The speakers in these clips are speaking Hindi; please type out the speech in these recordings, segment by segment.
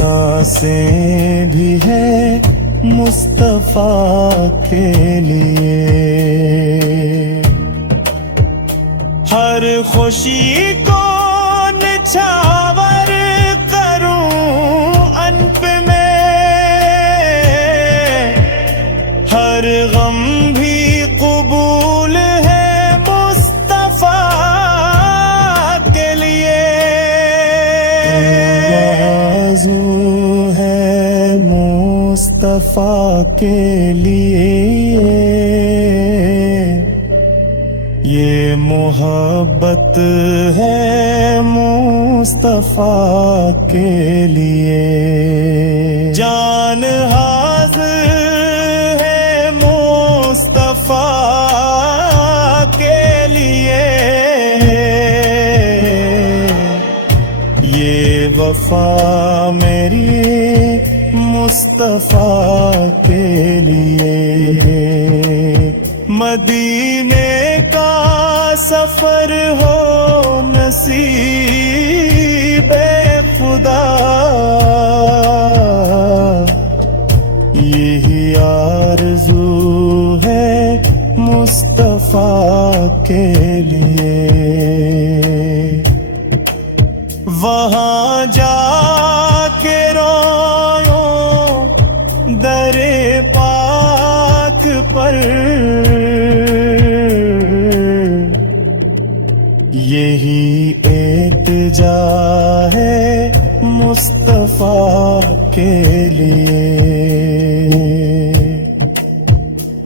सांसें भी है मुस्तफा के लिए। हर खुशी को निछावर करूं अनप में, हर गम भी कबूल है मुस्तफा के लिए। आरज़ू है मुस्तफा के लिए, ये मोहब्बत है मुस्तफा के लिए। जान हाज़िर है मुस्तफा के लिए, ये वफा मेरी मुस्तफा के लिए। मदीने का सफर हो नसीब खुदा, यही आरज़ू है मुस्तफा के लिए। वहाँ जाके रोयो दरे पाक पर, यही इल्तिजा है मुस्तफा के लिए।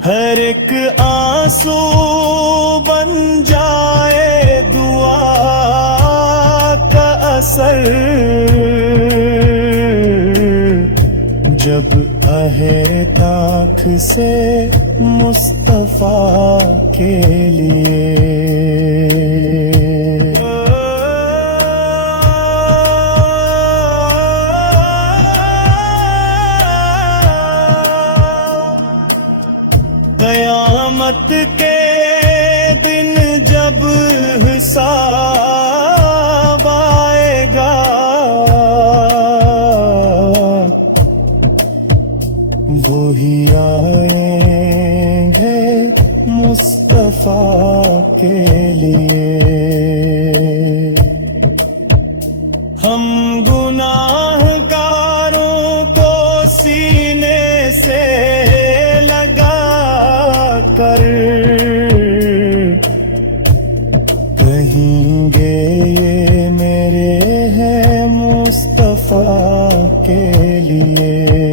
हर एक आंसू बन जाए दुआ का असर, जब आहे ताख से मुस्तफा के लिए। क़यामत के दिन जब हिसाब आएगा, वही आएंगे मुस्तफा के लिए। हम गुनाहगारों को सीने से लगा कर कहेंगे ये मेरे हैं मुस्तफा के लिए।